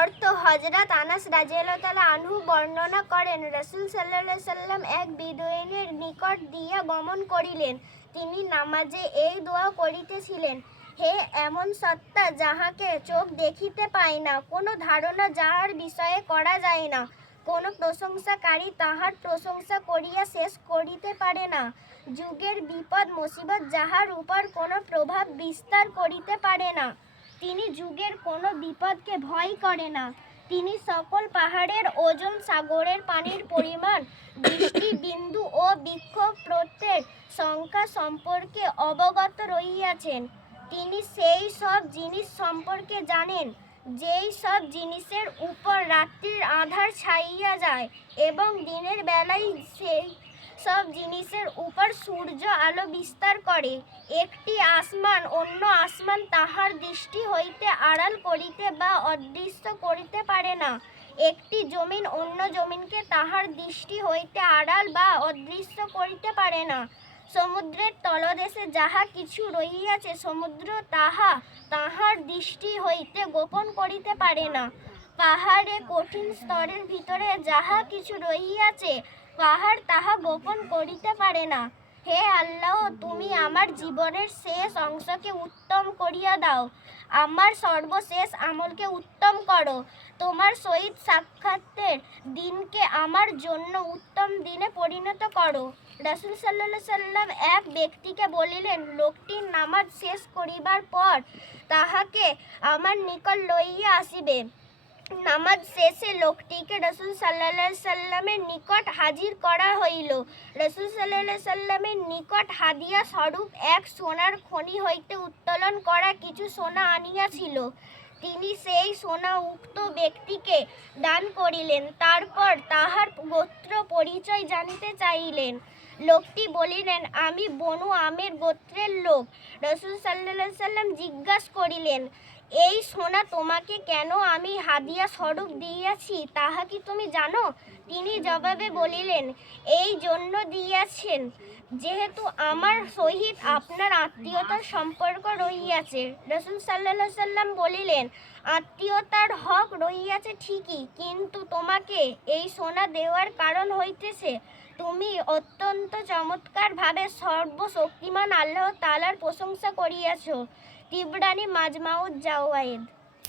অর্থ হজরত আনাস রাজিয়াল্লাহ আনহু বর্ণনা করেন, রসুল সাল্লাহ সাল্লাম এক বিদুইনের নিকট দিয়া গমন করিলেন। তিনি নামাজে এই দোয়া করিতেছিলেন, হে এমন সত্তা যাহাকে চোখ দেখিতে পায় না, কোনো ধারণা যাহার বিষয়ে করা যায় না, কোনো প্রশংসাকারী তাহার প্রশংসা করিয়া শেষ করিতে পারে না। যুগের বিপদ, মুসিবত যাহার উপর কোনো প্রভাব বিস্তার করিতে পারে না। তিনি যুগের কোনো বিপদকে ভয় করে না। তিনি সকল পাহাড়ের ওজন সাগরের পানির পরিমাণ বৃষ্টি বিন্দু ও বিক্ষোভ প্রত্যেক সংখ্যা সম্পর্কে অবগত রহিয়াছেন। তিনি সেই সব জিনিস সম্পর্কে জানেন, যেই সব জিনিসের উপর রাত্রির আধার ছাইয়া যায় এবং দিনের বেলায় সেই সব জিনিসের উপর সূর্য আলো বিস্তার করে। একটি আসমান অন্য আসমান তাহার দৃষ্টি হইতে আড়াল করিতে বা অদৃশ্য করিতে পারে না। একটি জমিন অন্য জমিনকে তাহার দৃষ্টি হইতে আড়াল বা অদৃশ্য করিতে পারে না। সমুদ্রের তলদেশে যাহা কিছু রহিয়াছে সমুদ্র তাহা তাহার দৃষ্টি হইতে গোপন করিতে পারে না। পাহাড়ে কঠিন স্তরের ভিতরে যাহা কিছু রহিয়াছে পাহাড় তাহা গোপন করিতে পারে না। হে আল্লাহ, তুমি আমার জীবনের শেষ অংশকে উত্তম করিয়া দাও। আমার সর্বশেষ আমলকে উত্তম করো। তোমার সহিত সাক্ষাতের দিনকে আমার জন্য উত্তম দিনে পরিণত করো। রাসুল সাল্লাহ সাল্লাম এক ব্যক্তিকে বলিলেন, লোকটি নামাজ শেষ করিবার পর তাহাকে আমার নিকট লইয়া আসিবে। নামাজ শেষে লোকটিকে রসুল সাল্লাহ সাল্লামের নিকট হাজির করা হইল। রসুল সাল্লাহ সাল্লামের নিকট হাদিয়া স্বরূপ এক সোনার খনি হইতে উত্তোলন করা কিছু সোনা আনিয়াছিল। তিনি সেই সোনা উক্ত ব্যক্তিকে দান করিলেন, তারপর তাহার গোত্র পরিচয় জানিতে চাইলেন লোকটি বলিলেন, আমি বনু আমের গোত্রের লোক। রসুল সাল্লাহ সাল্লাম জিজ্ঞাসা করিলেন এই সোনা, তোমাকে কেন আমি হাদিয়া স্বরূপ দিয়াছি তাহা কি তুমি জানো? তিনি জবাবে বলিলেন, এই জন্য দিয়াছেন, যেহেতু আমার সহিত আপনার আত্মীয়তার সম্পর্ক রহিয়াছে। রসুল সাল্লাহ সাল্লাম বলিলেন, আত্মীয়তার হক রহিয়াছে ঠিকই, কিন্তু তোমাকে এই সোনা দেওয়ার কারণ হইতেছে, তুমি অত্যন্ত চমৎকারভাবে সর্বশক্তিমান আল্লাহ তালার প্রশংসা করিয়াছ। તીબડાની માજમાં ઉજવાય